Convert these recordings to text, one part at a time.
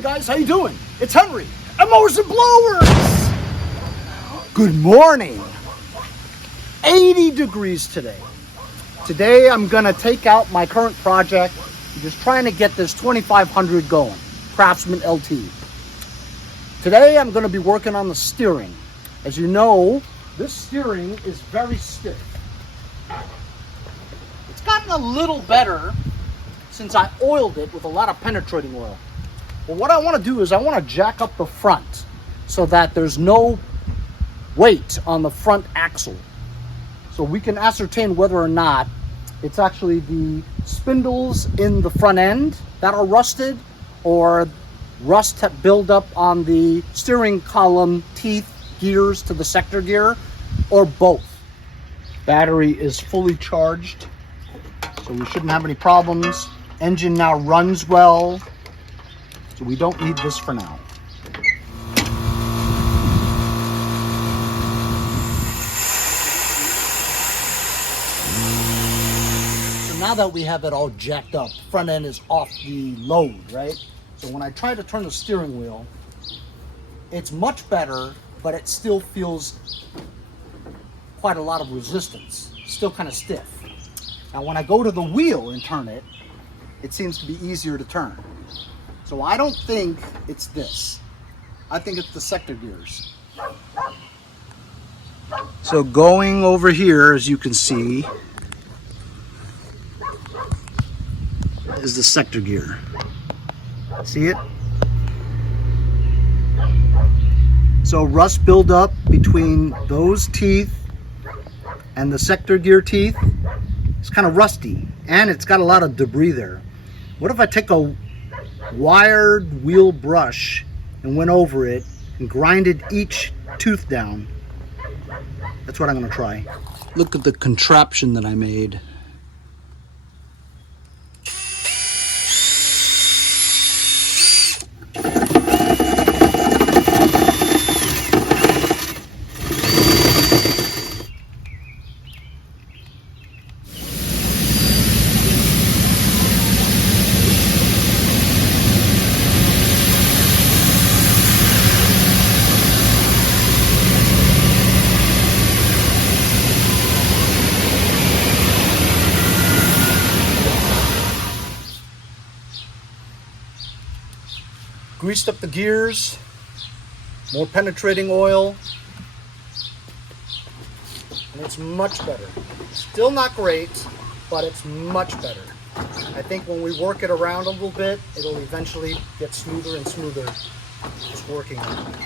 guys, how you doing? It's Henry at Mowers and Blowers. Good morning. 80 degrees today. Today I'm gonna take out my current project. I'm just trying to get this 2500 going, CRAFTSMAN LT. Today I'm gonna be working on the steering. As you know, this steering is very stiff. It's gotten a little better since I oiled it with a lot of penetrating oil. Well, what I want to do is I want to jack up the front so that there's no weight on the front axle. So we can ascertain whether or not it's actually the spindles in the front end that are rusted or rust build up on the steering column teeth gears to the sector gear, or both. Battery is fully charged, so we shouldn't have any problems. Engine now runs well, so we don't need this for now. So now that we have it all jacked up, front end is off the load, right? So when I try to turn the steering wheel, it's much better, but it still feels quite a lot of resistance. Still kind of stiff. Now when I go to the wheel and turn it, it seems to be easier to turn. So I don't think it's this. I think it's the sector gears. So going over here, as you can see, is the sector gear. See it? So rust buildup between those teeth and the sector gear teeth. It's kind of rusty, and it's got a lot of debris there. What if I take a wired wheel brush and went over it and grinded each tooth down? That's what I'm going to try. Look at the contraption that I made. Greased up the gears, more penetrating oil, and it's much better. Still not great, but it's much better. I think when we work it around a little bit, it'll eventually get smoother and smoother just working on it.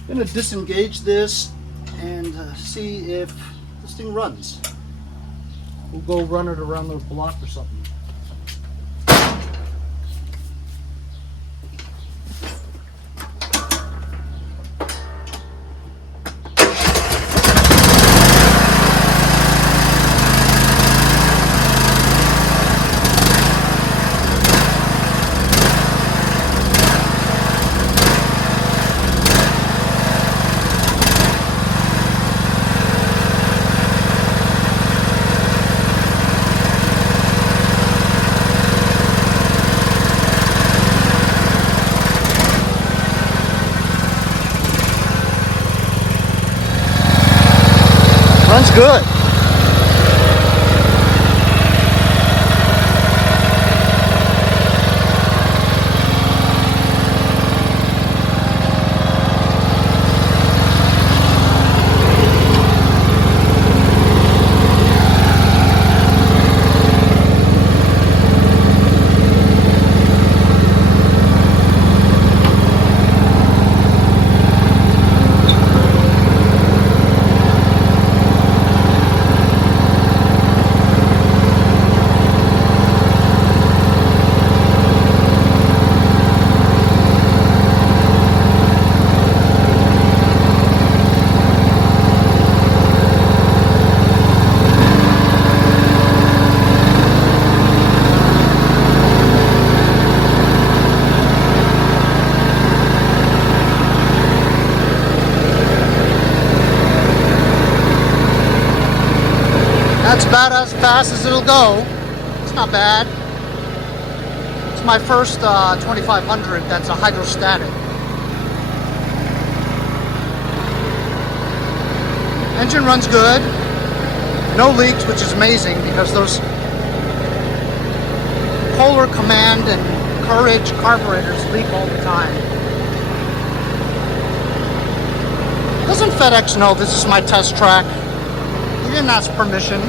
I'm going to disengage this and see if this thing runs. We'll go run it around the block or something. Runs good. That's about as fast as it'll go. It's not bad. It's my first 2500 that's a hydrostatic. Engine runs good. No leaks, which is amazing because those Polar Command and Courage carburetors leak all the time. Doesn't FedEx know this is my test track? He didn't ask permission.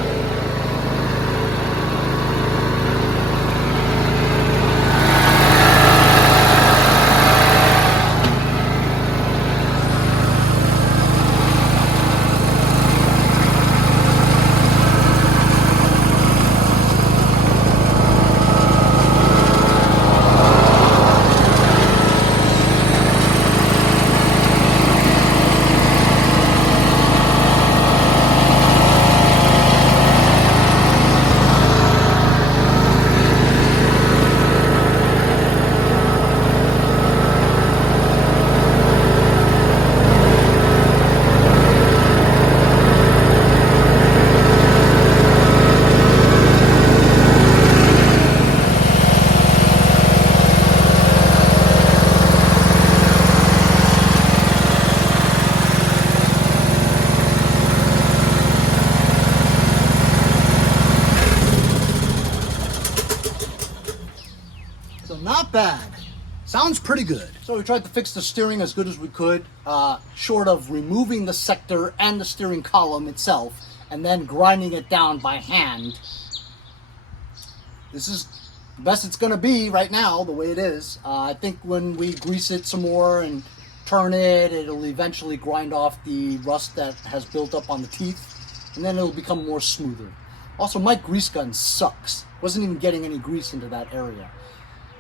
Not bad. Sounds pretty good. So we tried to fix the steering as good as we could, short of removing the sector and the steering column itself, and then grinding it down by hand. This is the best it's going to be right now, the way it is. I think when we grease it some more and turn it, it'll eventually grind off the rust that has built up on the teeth, and then it'll become more smoother. Also, my grease gun sucks. Wasn't even getting any grease into that area.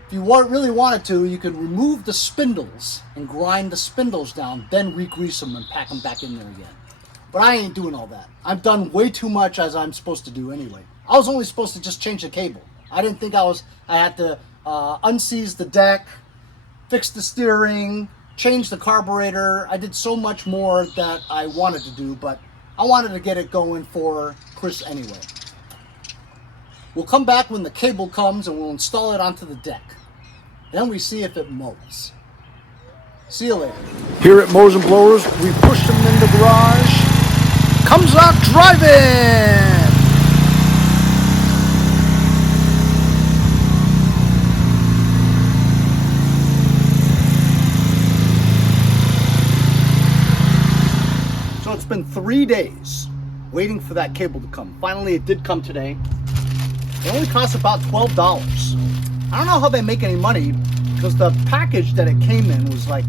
If you really wanted to, you could remove the spindles and grind the spindles down, then re-grease them and pack them back in there again. But I ain't doing all that. I've done way too much as I'm supposed to do anyway. I was only supposed to just change the cable. I didn't think I had to unseize the deck, fix the steering, change the carburetor. I did so much more that I wanted to do, but I wanted to get it going for Chris anyway. We'll come back when the cable comes and we'll install it onto the deck. Then we see if it mows. See you later. Here at Mows and Blowers, we push them in the garage. Comes out driving! So it's been 3 days waiting for that cable to come. Finally, it did come today. It only costs about $12. I don't know how they make any money because the package that it came in was like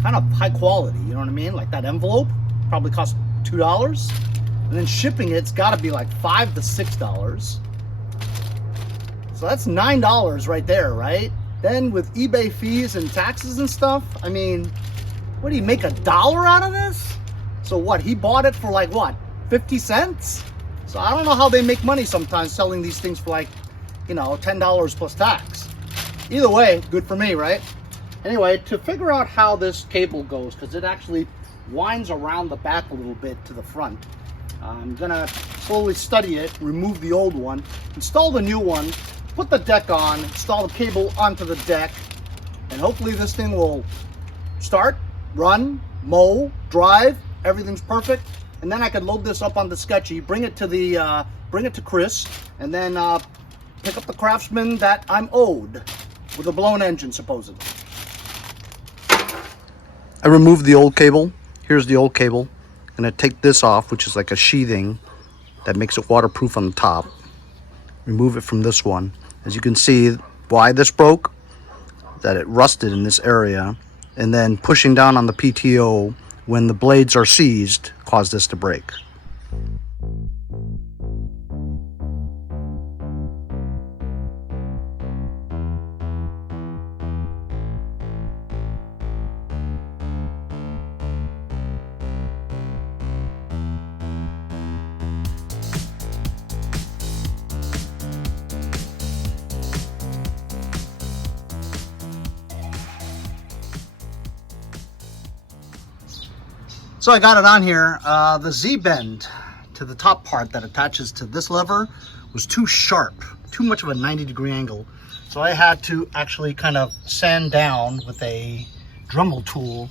kind of high quality, you know what I mean? Like that envelope probably cost $2. And then shipping it's got to be like $5 to $6. So that's $9 right there, right? Then with eBay fees and taxes and stuff, I mean, what do you make $1 out of this? So what, he bought it for like what, 50 cents? So I don't know how they make money sometimes selling these things for like, you know, $10 plus tax. Either way, good for me, right? Anyway, to figure out how this cable goes, because it actually winds around the back a little bit to the front, I'm gonna slowly study it, remove the old one, install the new one, put the deck on, install the cable onto the deck, and hopefully this thing will start, run, mow, drive, everything's perfect. And then I could load this up on the Sketchy, bring it to Chris, and then pick up the Craftsman that I'm owed with a blown engine, supposedly. I removed the old cable. Here's the old cable. I'm gonna take this off, which is like a sheathing that makes it waterproof on the top. Remove it from this one. As you can see, why this broke, that it rusted in this area, and then pushing down on the PTO when the blades are seized caused this to break. So I got it on here, the Z-bend to to the top part that attaches to this lever was too sharp, too much of a 90-degree angle. So I had to actually kind of sand down with a Dremel tool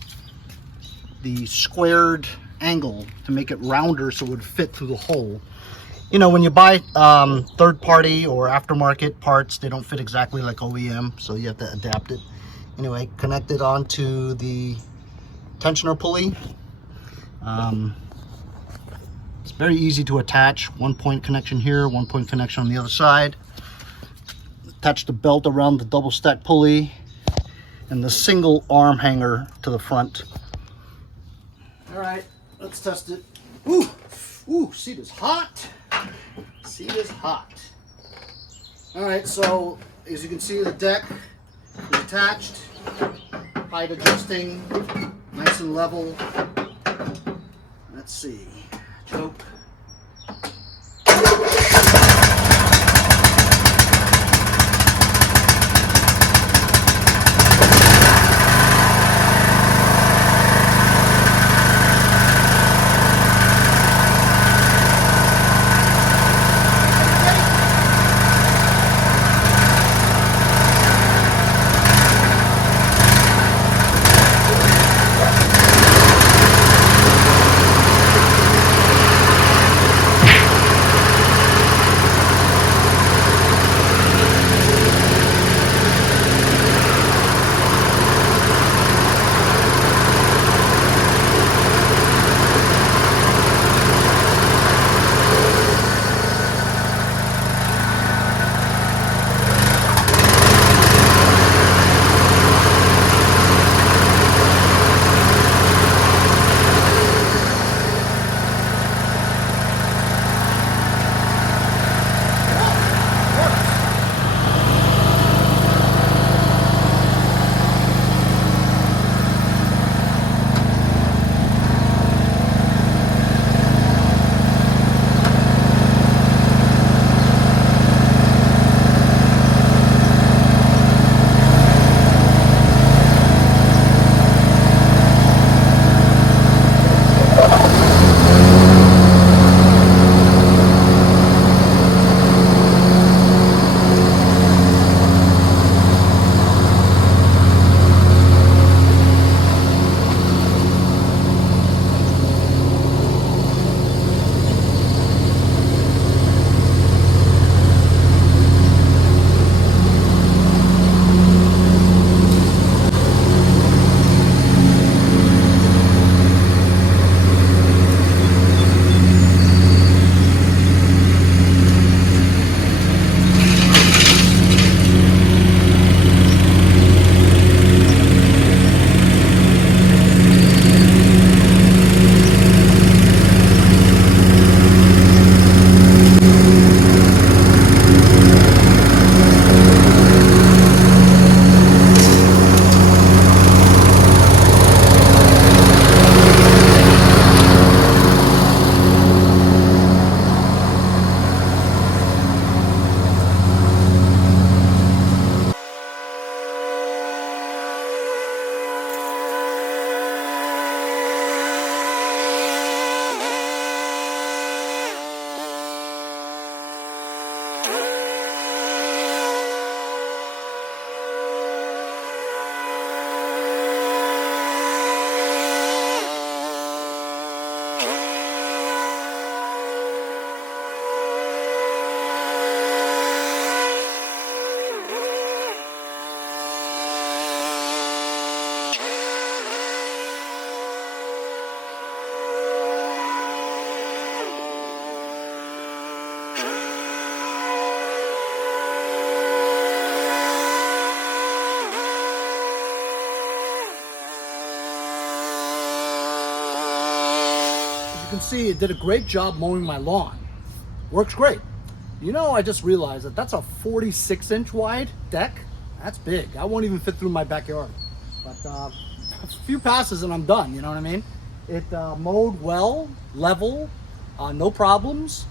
the squared angle to make it rounder so it would fit through the hole. You know, when you buy third-party or aftermarket parts, they don't fit exactly like OEM, so you have to adapt it. Anyway, connect it onto the tensioner pulley. It's very easy to attach. 1-point connection here, 1-point connection on the other side. Attach the belt around the double stack pulley and the single arm hanger to the front. All right, let's test it. Ooh, ooh, seat is hot. Seat is hot. All right, so as you can see, the deck is attached. Height adjusting, nice and level. Let's see, choke. You can see it did a great job mowing my lawn. Works great. You know, I just realized that that's a 46-inch wide deck. That's big. I won't even fit through my backyard. But a few passes and I'm done, you know what I mean? It mowed well, level, no problems.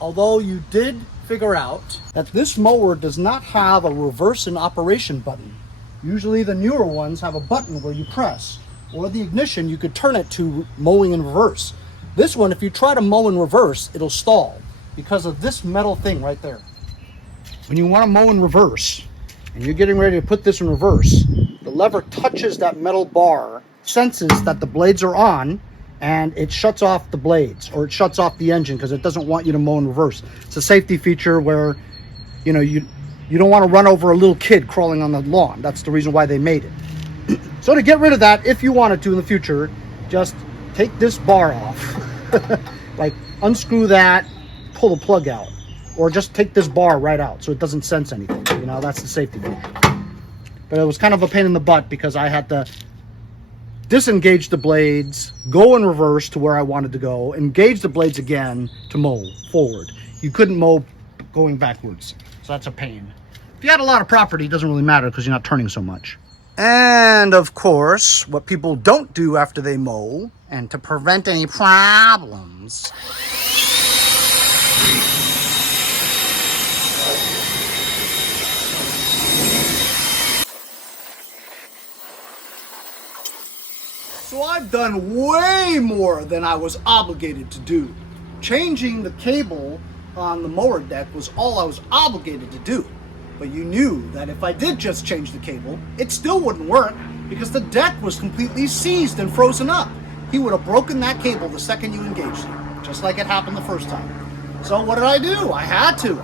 Although you did figure out that this mower does not have a reverse in operation button. Usually the newer ones have a button where you press, or the ignition, you could turn it to mowing in reverse. This one, if you try to mow in reverse, it'll stall because of this metal thing right there. When you want to mow in reverse and you're getting ready to put this in reverse, the lever touches that metal bar, senses that the blades are on, and it shuts off the blades, or it shuts off the engine because it doesn't want you to mow in reverse. It's a safety feature where, you know, you don't want to run over a little kid crawling on the lawn. That's the reason why they made it. So to get rid of that, if you wanted to in the future, just take this bar off. Like unscrew that, pull the plug out, or just take this bar right out so it doesn't sense anything. You know, that's the safety feature. But it was kind of a pain in the butt because I had to disengage the blades, go in reverse to where I wanted to go, engage the blades again to mow forward. You couldn't mow going backwards, so that's a pain. If you had a lot of property, it doesn't really matter because you're not turning so much. And of course, what people don't do after they mow, and to prevent any problems, so I've done way more than I was obligated to do. Changing the cable on the mower deck was all I was obligated to do. But you knew that if I did just change the cable, it still wouldn't work because the deck was completely seized and frozen up. He would have broken that cable the second you engaged it, just like it happened the first time. So what did I do? I had to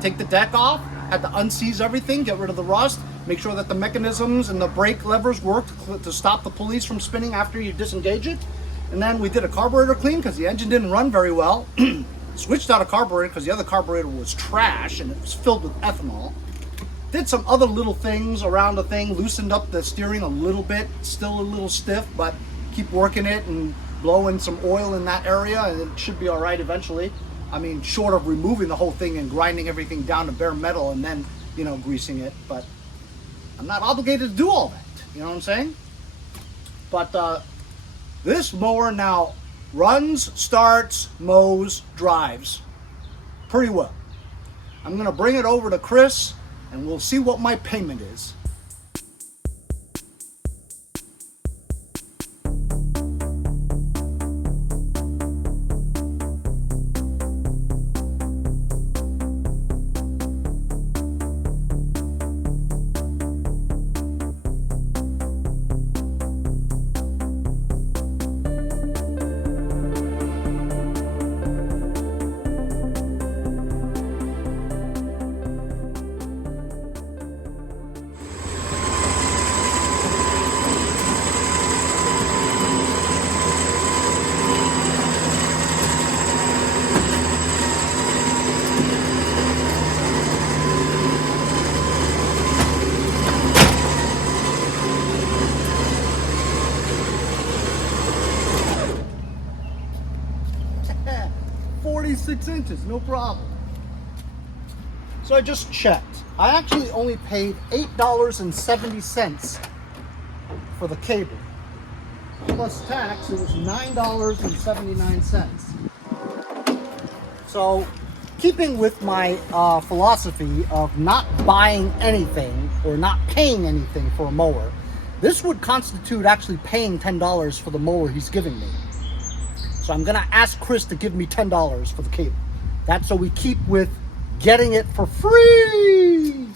take the deck off, had to unseize everything, get rid of the rust, make sure that the mechanisms and the brake levers worked to stop the pulleys from spinning after you disengage it. And then we did a carburetor clean because the engine didn't run very well. Switched out a carburetor because the other carburetor was trash and it was filled with ethanol. Did some other little things around the thing, loosened up the steering a little bit, still a little stiff, but keep working it and blowing some oil in that area and it should be all right eventually. I mean, short of removing the whole thing and grinding everything down to bare metal and then, you know, greasing it, but I'm not obligated to do all that, you know what I'm saying? But this mower now runs, starts, mows, drives pretty well. I'm gonna bring it over to Chris and we'll see what my payment is. Inches, no problem. So I just checked. I actually only paid $8.70 for the cable. Plus tax, it was $9.79. So, keeping with my philosophy of not buying anything or not paying anything for a mower, this would constitute actually paying $10 for the mower he's giving me. So I'm gonna ask Chris to give me $10 for the cable. That's so we keep with getting it for free.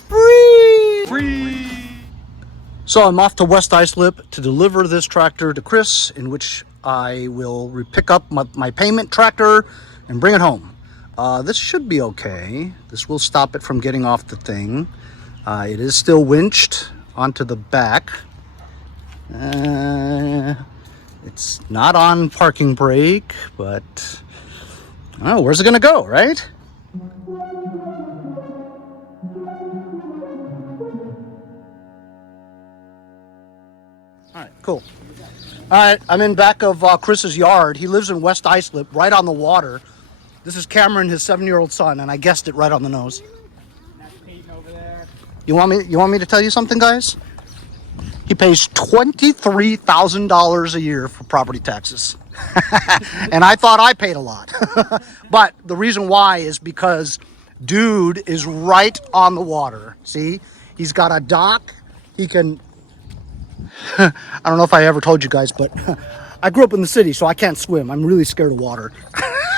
So I'm off to West Islip to deliver this tractor to Chris, in which I will pick up my payment tractor and bring it home. This should be okay. This will stop it from getting off the thing. It is still winched onto the back. It's not on parking brake, but oh, where's it gonna go, right? All right, cool. All right, I'm in back of Chris's yard. He lives in West Islip, right on the water. This is Cameron, his 7-year-old son, and I guessed it right on the nose. That's Peyton over there. You want me to tell you something, guys? He pays $23,000 a year for property taxes. And I thought I paid a lot. But the reason why is because dude is right on the water. See? He's got a dock. He can... I don't know if I ever told you guys, but I grew up in the city, so I can't swim. I'm really scared of water.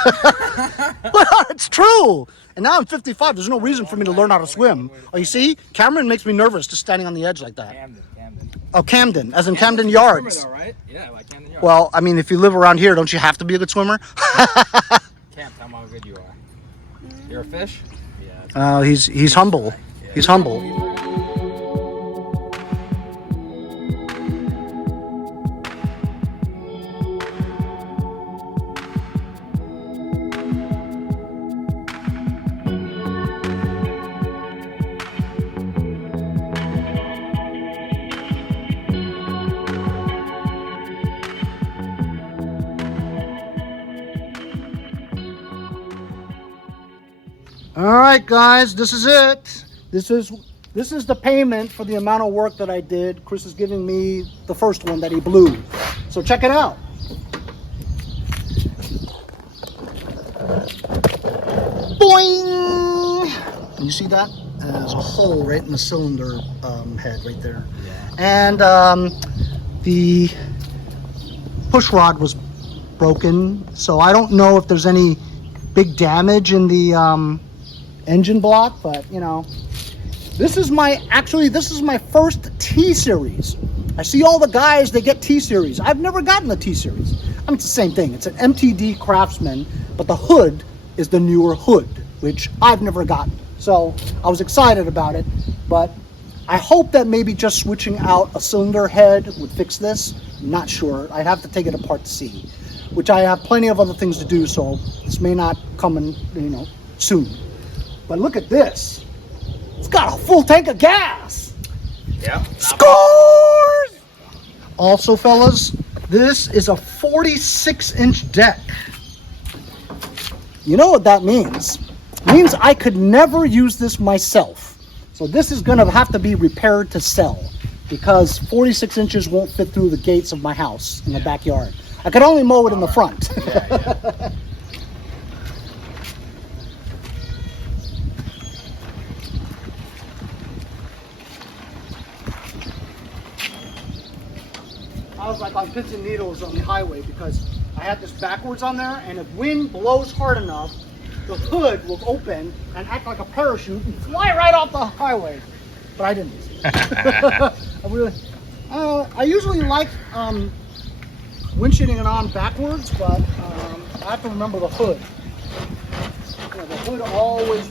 But it's true. And now I'm 55. There's no reason for me to learn how to swim. Oh, you see? Cameron makes me nervous just standing on the edge like that. Camden. Oh, Camden, as in Camden Yards. Swimmer though, right? Yeah, like Camden Yards. Well, I mean, if you live around here, don't you have to be a good swimmer? Can't tell how good you are. You're a fish? Yeah. He's humble. Yeah. He's humble. All right, guys, this is it. This is the payment for the amount of work that I did. Chris is giving me the first one that he blew. So check it out. Boing! Can you see that? There's a hole right in the cylinder head right there. And the push rod was broken, so I don't know if there's any big damage in the engine block, but you know, this is my first T-Series. I see all the guys, they get T-Series. I've never gotten the T-Series. I mean, it's the same thing. It's an MTD Craftsman, but the hood is the newer hood, which I've never gotten. So I was excited about it, but I hope that maybe just switching out a cylinder head would fix this. I'm not sure. I'd have to take it apart to see, which I have plenty of other things to do, so this may not come in, you know, soon. But look at this. It's got a full tank of gas. Yep. Scores! Also, fellas, this is a 46-inch deck. You know what that means? It means I could never use this myself. So this is gonna have to be repaired to sell, because 46 inches won't fit through the gates of my house in the backyard. I could only mow it in the front. Yeah. I was like on pins and needles on the highway because I had this backwards on there, and if wind blows hard enough, the hood will open and act like a parachute and fly right off the highway. But I didn't. I usually like winching it on backwards, but I have to remember the hood. You know, the hood always,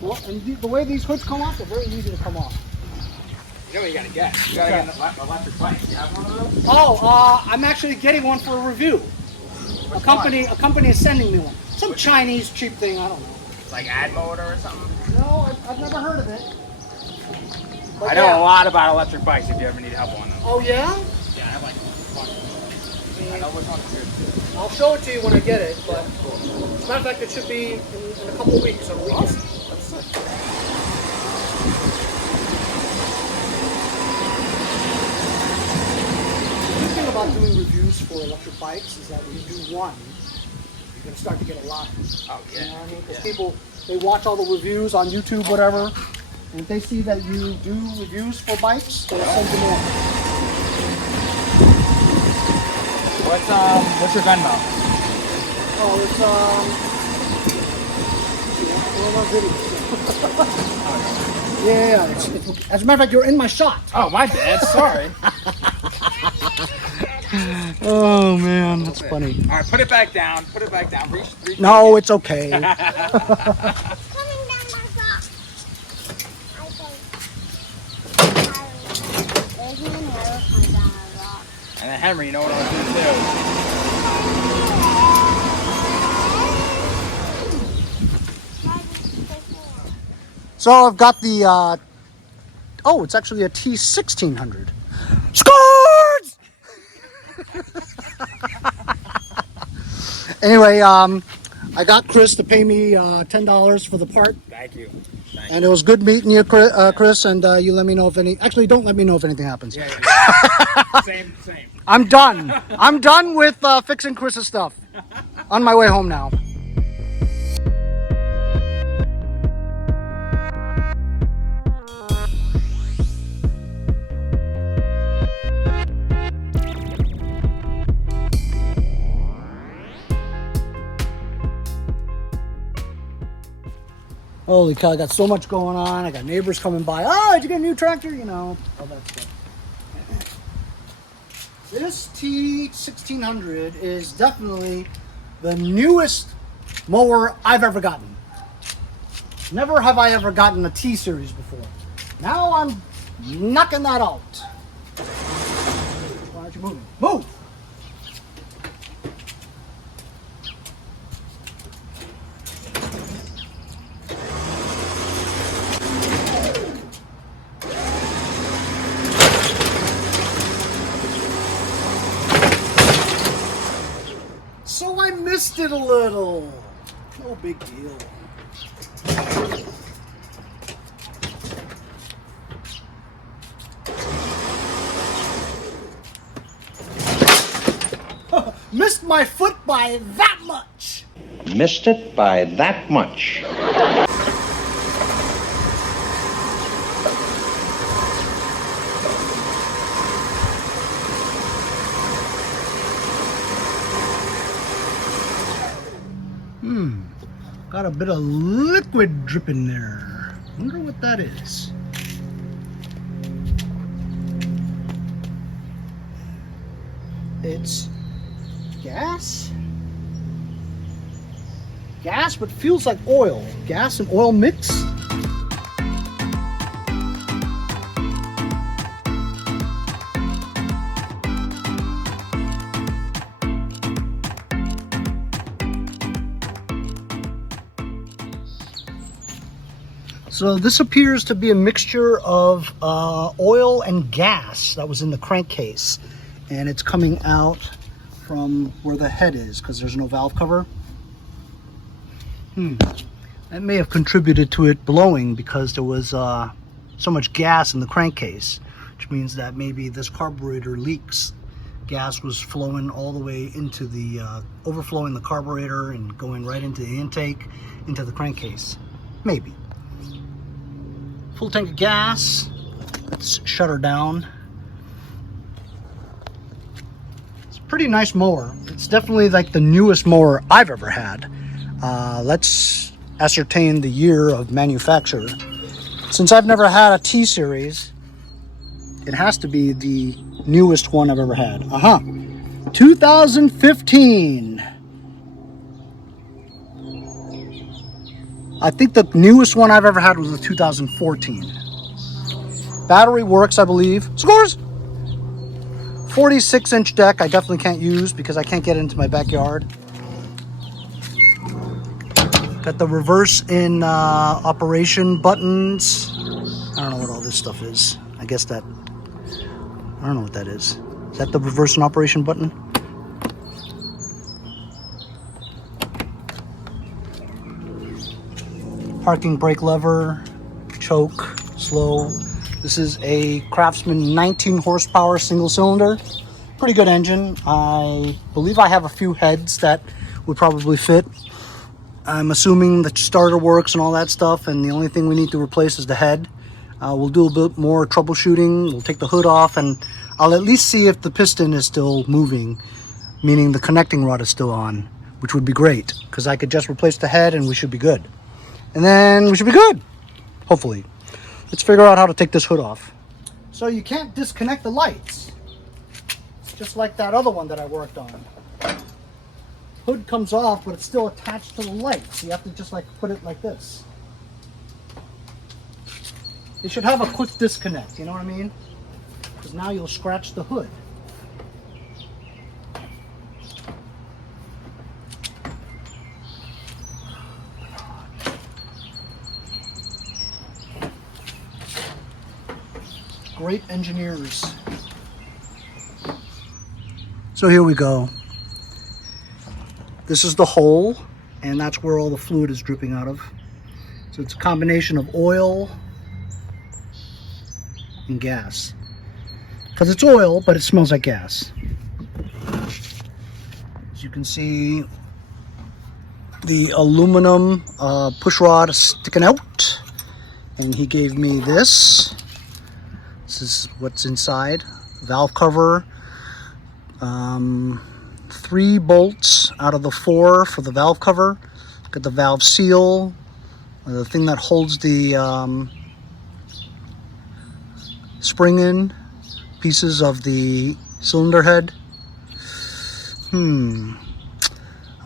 well, and the way these hoods come off, they're very easy to come off. You know what you gotta get? You gotta get an electric bike. You have one of those? Oh, I'm actually getting one for a review. A company is sending me one. Some Chinese cheap thing, I don't know. Like ad motor or something? No, I've never heard of it. But I know a lot about electric bikes if you ever need help on them. Oh yeah? Yeah, I have like one. I know which one's good. I'll show it to you when I get it, but as a matter of fact, it should be in a couple of weeks on a weekend. That's sick. The good thing about doing reviews for electric bikes is that when you do one, you can start to get a lot. Oh, yeah. You know what I mean? Because people, they watch all the reviews on YouTube, whatever, and if they see that you do reviews for bikes, they'll send them in. What's your gun mount? Oh, it's yeah. It's, as a matter of fact, you're in my shot. Oh, my bad. Sorry. Oh man, that's funny. All right, put it back down. Put it back down. Reach No, it's okay. Coming down my sock. And then Henry, you know what I was going to do? So I've got the, oh, it's actually a T1600. Scores! Anyway, I got Chris to pay me $10 for the part. Thank you. And it was good meeting you, Chris, and you let me know if actually don't let me know if anything happens. Yeah. Same. I'm done. I'm done with fixing Chris's stuff. On my way home now. Holy cow, I got so much going on. I got neighbors coming by. Oh, did you get a new tractor? You know, all that stuff. This T1600 is definitely the newest mower I've ever gotten. Never have I ever gotten a T-Series before. Now I'm knocking that out. Why aren't you moving? Move! So I missed it a little. No big deal. Missed my foot by that much. Missed it by that much. Got a bit of liquid dripping there. Wonder what that is. It's gas? Gas, but feels like oil. Gas and oil mix? So this appears to be a mixture of oil and gas that was in the crankcase, and it's coming out from where the head is because there's no valve cover. That may have contributed to it blowing because there was so much gas in the crankcase, which means that maybe this carburetor leaks. Gas was flowing all the way into the overflowing the carburetor and going right into the intake into the crankcase. Maybe. Full tank of gas. Let's shut her down. It's a pretty nice mower. It's definitely like the newest mower I've ever had. Let's ascertain the year of manufacture. Since I've never had a T-Series, it has to be the newest one I've ever had. 2015. I think the newest one I've ever had was the 2014. Battery works, I believe. Scores! 46-inch deck I definitely can't use because I can't get into my backyard. Got the reverse in operation buttons. I don't know what all this stuff is. I guess that, I don't know what that is. Is that the reverse in operation button? Parking brake lever, choke, slow. This is a CRAFTSMAN 19 horsepower single cylinder. Pretty good engine. I believe I have a few heads that would probably fit. I'm assuming the starter works and all that stuff, and the only thing we need to replace is the head. We'll do a bit more troubleshooting. We'll take the hood off, and I'll at least see if the piston is still moving, meaning the connecting rod is still on, which would be great, because I could just replace the head and we should be good. And then we should be good, hopefully. Let's figure out how to take this hood off. So you can't disconnect the lights. It's just like that other one that I worked on. Hood comes off, but it's still attached to the lights. You have to just like put it like this. It should have a quick disconnect, you know what I mean? Because now you'll scratch the hood. Great engineers. So here we go. This is the hole, and that's where all the fluid is dripping out of. So it's a combination of oil and gas. Because it's oil, but it smells like gas. As you can see, the aluminum push rod is sticking out, and he gave me this. This is what's inside. Valve cover. 3 bolts out of the 4 for the valve cover. Got the valve seal. the thing that holds the spring in, pieces of the cylinder head. I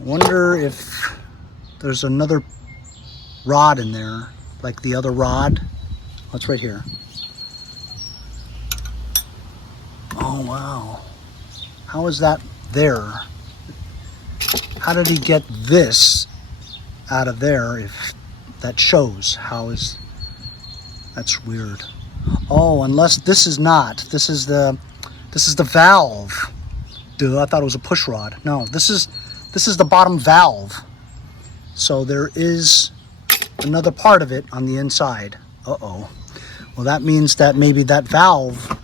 wonder if there's another rod in there, like the other rod. Oh, it's right here. Oh, wow. How is that there? How did he get this out of there if that shows? That's weird. Oh, unless this is not. This is the valve. Duh, I thought it was a push rod. No, this is the bottom valve. So there is another part of it on the inside. Uh-oh. Well, that means that maybe that valve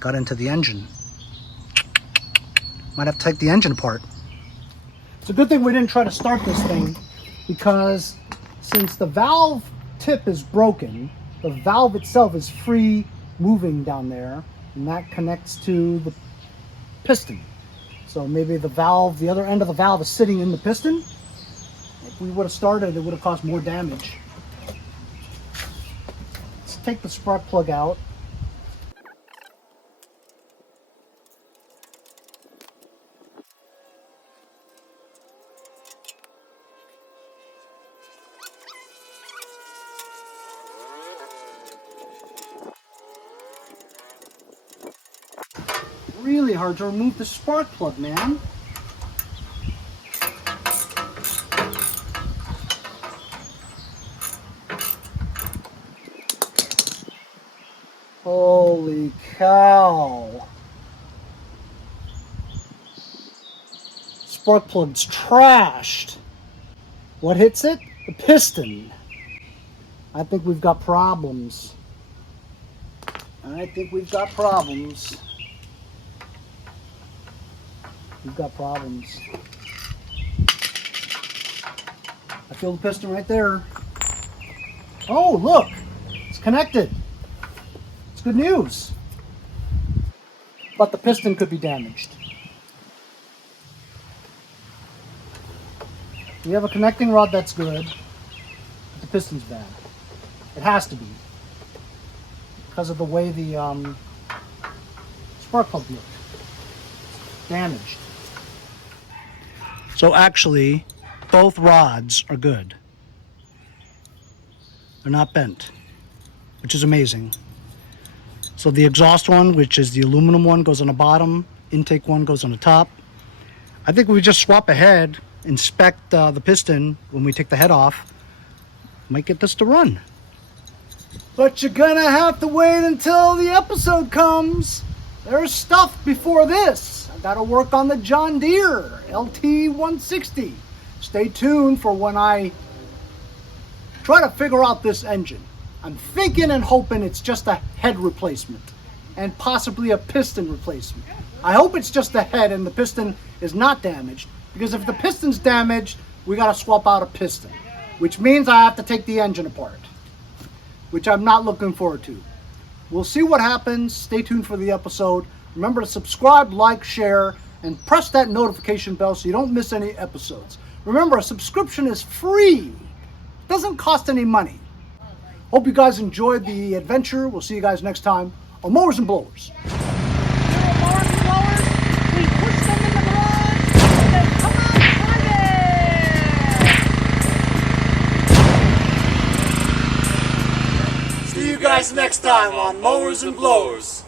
got into the engine. Might have to take the engine apart. It's a good thing we didn't try to start this thing, because since the valve tip is broken, the valve itself is free moving down there, and that connects to the piston. So maybe the valve, the other end of the valve is sitting in the piston. If we would have started, it would have caused more damage. Let's take the spark plug out. Really hard to remove the spark plug, man. Holy cow. Spark plug's trashed. What hits it? The piston. I think we've got problems. We've got problems. I feel the piston right there. Oh, look! It's connected. It's good news. But the piston could be damaged. We have a connecting rod that's good, but the piston's bad. It has to be, because of the way the spark plug looked. Damaged. So actually, both rods are good. They're not bent, which is amazing. So the exhaust one, which is the aluminum one, goes on the bottom. Intake one goes on the top. I think we just swap ahead, inspect the piston when we take the head off. Might get this to run. But you're gonna have to wait until the episode comes. There's stuff before this. I gotta work on the John Deere LT160. Stay tuned for when I try to figure out this engine. I'm thinking and hoping it's just a head replacement and possibly a piston replacement. I hope it's just the head and the piston is not damaged, because if the piston's damaged, we gotta swap out a piston, which means I have to take the engine apart, which I'm not looking forward to. We'll see what happens. Stay tuned for the episode. Remember to subscribe, like, share, and press that notification bell so you don't miss any episodes. Remember, a subscription is free. It doesn't cost any money. Hope you guys enjoyed the adventure. We'll see you guys next time on Mowers and Blowers. See you guys next time on Mowers and Blowers.